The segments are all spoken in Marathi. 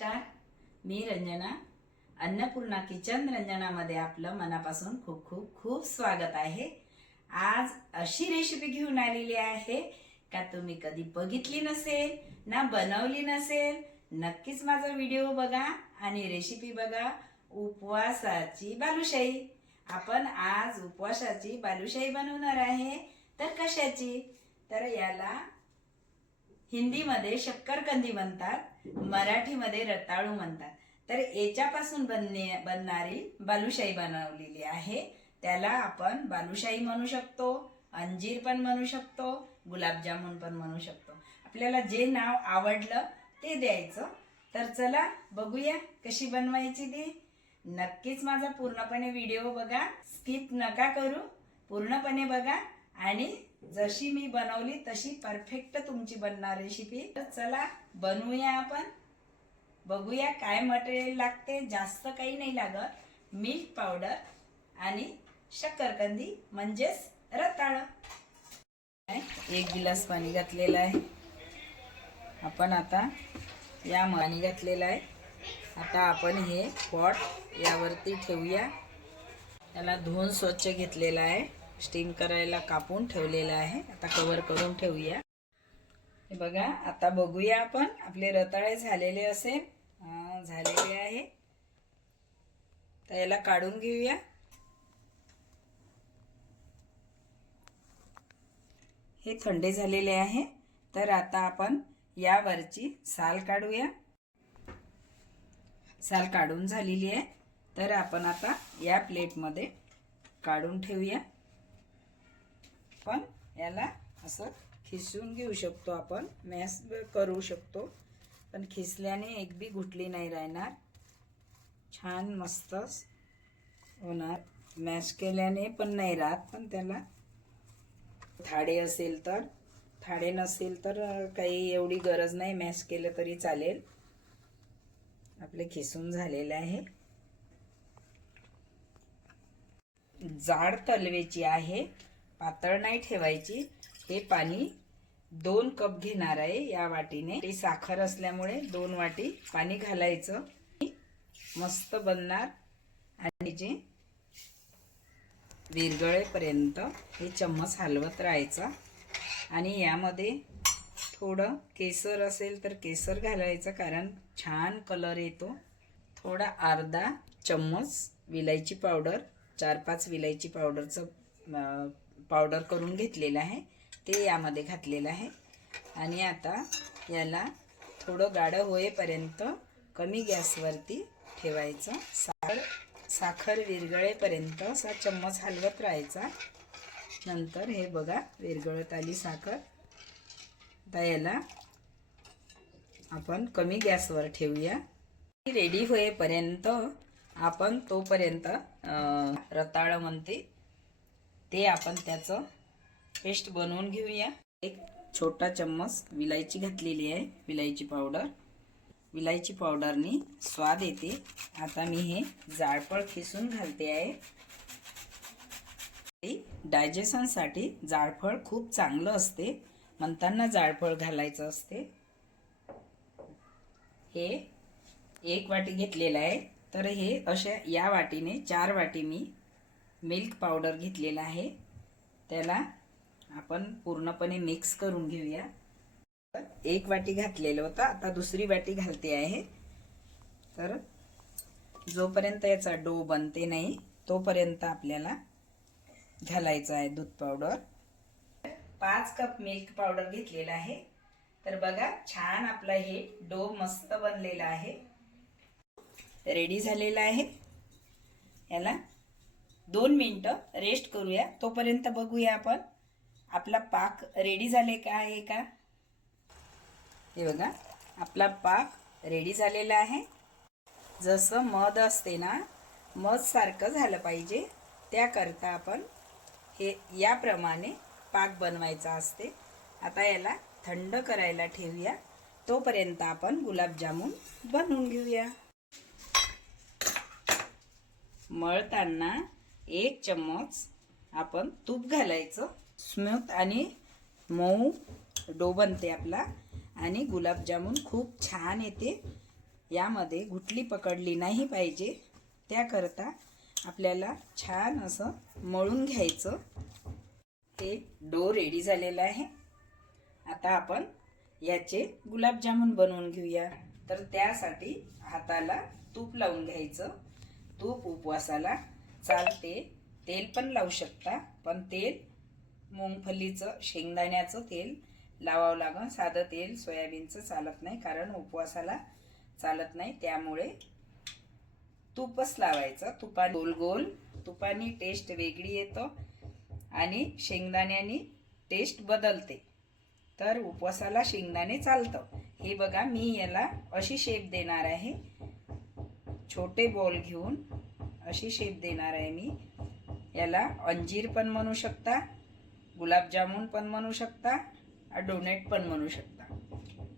नमस्कार. मी रंजना. अन्नपूर्णा किचन रंजनामध्ये आपलं मनापासून खूप खूप खूप स्वागत आहे. आज अशी रेसिपी घेऊन आलेली आहे का तुम्ही कधी बघितली नसेल ना बनवली नसेल नक्कीच माझा व्हिडिओ बघा आणि रेसिपी बघा. उपवासाची बालुशाही. आपण आज उपवासाची बालुशाही बनवणार आहे. तर कशाची? तर याला हिंदीमध्ये शक्करकंदी म्हणतात. मराठीमध्ये रताळू म्हणतात. तर याच्यापासून बनणे बनणारी बालुशाही बनवलेली आहे. त्याला आपण बालुशाही म्हणू शकतो अंजीर पण म्हणू शकतो गुलाबजामुन पण म्हणू शकतो. आपल्याला जे नाव आवडलं ते द्यायचं. तर चला बघूया कशी बनवायची ती. नक्कीच माझा पूर्णपणे व्हिडिओ बघा. स्किप नका करू. पूर्णपणे बघा आणि जशी मी बनवली तशी परफेक्ट तुमची बनणार रेसिपी तर चला बनवूया आपण. बघूया काय मटेरियल लागते. जास्त काही नाही लागत. मिल्क पावडर आणि शक्करकंदी म्हणजेच रताळ. एक गिलास पाणी घातलेलं आहे. आपण आता या पाणी घातलेलं आहे. आता आपण हे पॉट यावरती ठेवूया. त्याला धुवून स्वच्छ घेतलेला आहे. स्टीम करायला कापून ठेवलेलं आहे. आता कवर करून ठेवूया. हे बघा आता बघूया आपण. आपले रताळे झालेले असेल झालेले आहे. तर याला काढून घेऊया. हे थंडे झालेले आहे. तर आता आपण यावरची साल काढूया. साल काढून झालेली आहे. तर आपण आता या प्लेटमध्ये काढून ठेवूया. पण याला असं खिसून घेऊ शकतो आपण. मॅस करू शकतो. पण खिसल्याने एक बी घुटली नाही राहणार. छान मस्त होणार. मॅश केल्याने पण नाही राहत पण त्याला थाडे असेल तर. थाडे नसेल तर काही एवढी गरज नाही मॅश केलं तरी चालेल. आपले खिसून झालेले आहे. जाड तलवेची आहे. पातळ नाही ठेवायची. हे पाणी दोन कप घेणार आहे या वाटीने. ते साखर असल्यामुळे दोन वाटी पाणी घालायचं. मस्त बनणार. आणि जे विरगळेपर्यंत हे चम्मच हलवत राहायचा. आणि यामध्ये थोडं केसर असेल तर केसर घालायचं कारण छान कलर येतो. थोडा अर्धा चम्मच विलायची पावडर चार पाच विलायची पावडरचं पावडर करून घेतलेलं आहे. ते यामध्ये घातलेलं आहे. आणि आता याला थोडं गाढं होईपर्यंत कमी गॅसवरती ठेवायचं. साखर साखर विरगळेपर्यंत असा चम्मच हलवत राहायचा. नंतर हे बघा विरगळत आली साखर. आता याला आपण कमी गॅसवर ठेवूया. रेडी होईपर्यंत आपण तोपर्यंत रताळ म्हणते ते आपण त्याचं पेस्ट बनवून घेऊया. एक छोटा चम्मच विलायची घातलेली आहे विलायची पावडर. विलायची पावडरनी स्वाद येते. आता मी हे जाळफळ खिसून घालते आहे. डायजेशनसाठी जाळफळ खूप चांगलं असते. म्हणताना जाळफळ घालायचं असते. हे एक वाटी घेतलेलं आहे. तर हे अशा या वाटीने चार वाटी मी मिल्क पावडर घेतलेला आहे. त्याला आपण पूर्णपणे मिक्स करून घेऊया. एक वाटी घातलेलं होतं आता दुसरी वाटी घालते आहे. तर जोपर्यंत याचा डो बनते नाही तोपर्यंत आपल्याला घालायचा आहे दूध पावडर. पाच कप मिल्क पावडर घेतलेला आहे. तर बघा छान आपला हे डो मस्त बनलेला आहे. रेडी झालेला आहे. याला दोन मिनटं रेस्ट करूया. तोपर्यंत बघूया आपण आपला पाक रेडी झाले का आहे का? हे बघा आपला पाक रेडी झालेला आहे. जसं मध असते ना मध सारखं झालं पाहिजे. त्याकरता आपण हे याप्रमाणे पाक बनवायचा असते. आता याला थंड करायला ठेवूया. तोपर्यंत आपण गुलाबजामुन बनवून घेऊया. मळताना एक चम्मच आपण तूप घालायचं. स्मूथ आणि मऊ डो बनते आपला. आणि गुलाबजामुन खूप छान येते. यामध्ये घुटली पकडली नाही पाहिजे. त्याकरता आपल्याला छान असं मळून घ्यायचं. हे डो रेडी झालेलं आहे. आता आपण याचे गुलाबजामुन बनवून घेऊया. तर त्यासाठी हाताला तूप लावून घ्यायचं. तूप उपवासाला चालते. तेल पण लावू शकता. पण तेल मुंगफलीचं शेंगदाण्याचं तेल लावावं लागन. साधं तेल सोयाबीनचं चालत नाही कारण उपवासाला चालत नाही. त्यामुळे तूपच लावायचं. तुपा गोल गोल तुपानी टेस्ट वेगळी येतं आणि शेंगदाण्यानी टेस्ट बदलते. तर उपवासाला शेंगदाणे चालतं. हे बघा मी याला अशी शेप देणार आहे. छोटे बॉल घेऊन अशी शेप देणार आहे मी. याला अंजीर पण म्हणू शकता गुलाबजामुन पण म्हणू शकता डोनेट पण म्हणू शकता.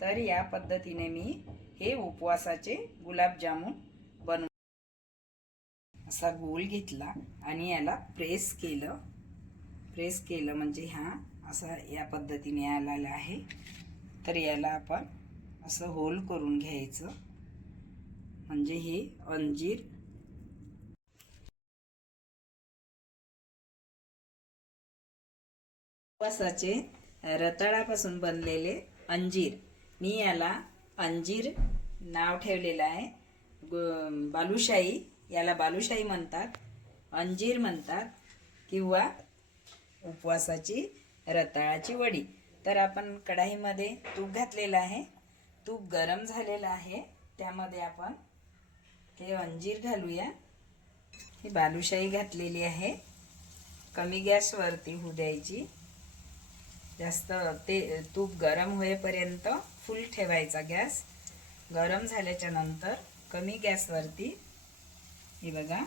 तर या पद्धतीने मी हे उपवासाचे गुलाबजामुन बनव असा गोल घेतला आणि याला प्रेस केलं. प्रेस केलं म्हणजे हा असा या पद्धतीने आलेला आहे. तर याला आपण असं होल करून घ्यायचं. म्हणजे हे अंजीर उपवासाचे रताळापासून बनलेले अंजीर. मी याला अंजीर नाव ठेवलेलं आहे. ग- बालुशाही याला बालुशाही म्हणतात. अंजीर म्हणतात किंवा उपवासाची रताळाची वडी. तर आपण कढाईमध्ये तूप घातलेलं आहे. तूप गरम झालेलं आहे. त्यामध्ये आपण हे अंजीर घालूया. ही बालुशाही घातलेली आहे. कमी गॅसवरती होऊ द्यायची. जास्त ते तूप गरम होईपर्यंत फुल ठेवायचा गॅस. गरम झाल्याच्यानंतर कमी गॅसवरती ही बघा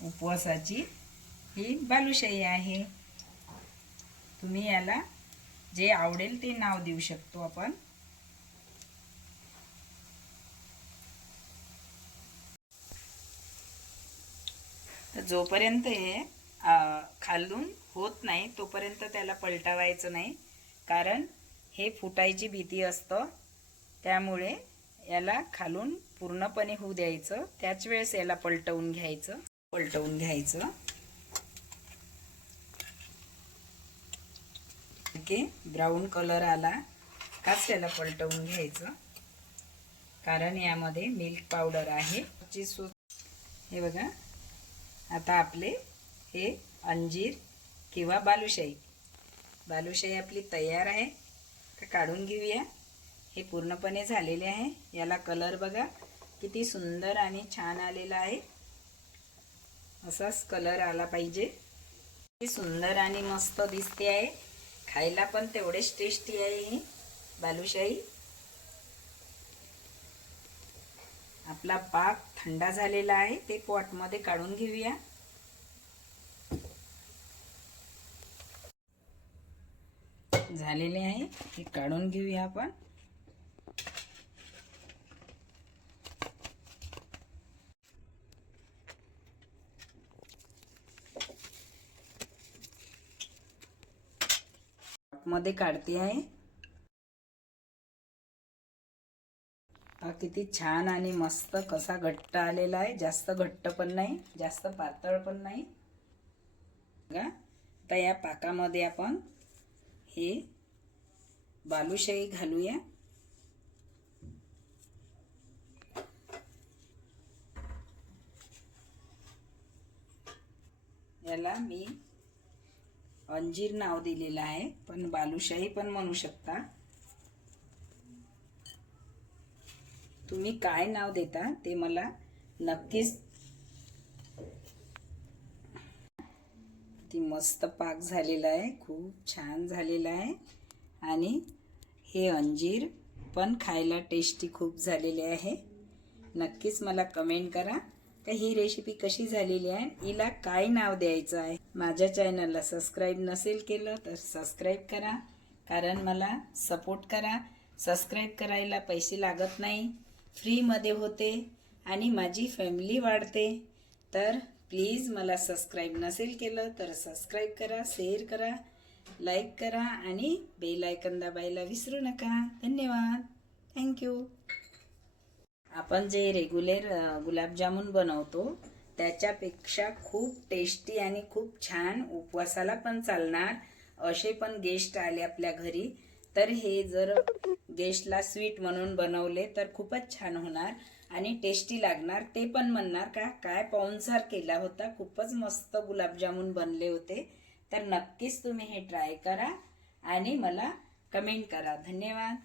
उपवासाची ही बालुशाही आहे. तुम्ही याला जे आवडेल ते नाव देऊ शकतो आपण. तर जोपर्यंत हे खालून होत नाही तोपर्यंत त्याला पलटवायचं नाही. कारण हे फुटायची भीती असतं. त्यामुळे याला खालून पूर्णपणे होऊ द्यायचं. त्याच वेळेस याला पलटवून घ्यायचं. पलटवून घ्यायचं. ओके ब्राऊन कलर आला काच त्याला पलटवून घ्यायचं. कारण यामध्ये मिल्क पावडर आहे. ची हे बघा. आता आपले हे अंजीर किंवा बालुशाही. बालुशाही आपली तयार आहे. तर काढून घेऊया. हे पूर्णपणे झालेले आहे. याला कलर बघा. किती सुंदर आणि छान आलेला आहे. असाच कलर आला पाहिजे. किती सुंदर आणि मस्त दिसते आहे. खायला पण तेवढेच टेस्टी आहे ही बालुशाही. आपला पाक थंडा झालेला आहे. ते पॉटमध्ये काढून घेऊया. झालेले आहे. हे काढून घेऊया आपण. मध्ये काढते आहे. हा किती छान आणि मस्त कसा घट्ट आलेला आहे. जास्त घट्ट पण नाही जास्त पातळ पण नाही. बघा आता या पाकामध्ये आपण हे बालुशाही घालूया. याला मी अंजीर नाव दिलेलं आहे पण बालुशाही पण म्हणू शकता. तुम्ही काय नाव देता ते मला नक्कीच ती मस्त पाक झालेला आहे. खूप छान झालेला आहे. आणि हे अंजीर पण खायला टेस्टी खूप झालेले आहे. नक्कीच मला कमेंट करा तर ही रेसिपी कशी झालेली आहे हिला काय नाव द्यायचं आहे. माझ्या चॅनलला सबस्क्राईब नसेल केलं तर सबस्क्राईब करा. कारण मला सपोर्ट करा. सबस्क्राईब करायला पैसे लागत नाही. फ्रीमध्ये होते आणि माझी फॅमिली वाढते. तर प्लीज मला सबस्क्राईब नसेल केलं तर सबस्क्राईब करा शेअर करा लाईक करा आणि बेल आयकन दाबायला विसरू नका. धन्यवाद. थँक्यू आपण जे रेग्युलर गुलाबजामुन बनवतो त्याच्यापेक्षा खूप टेस्टी आणि खूप छान उपवासाला पण चालणार असे पण गेस्ट आले आपल्या घरी. तर हे जर गेस्टला स्वीट म्हणून बनवले तर खूपच छान होणार. आणि टेस्टी लागणार ते पण म्हणणार का काय पाहुणसार केला होता खूपच मस्त गुलाबजामुन बनले होते. तर नक्कीच तुम्ही हे ट्राय करा आणि मला कमेंट करा. धन्यवाद.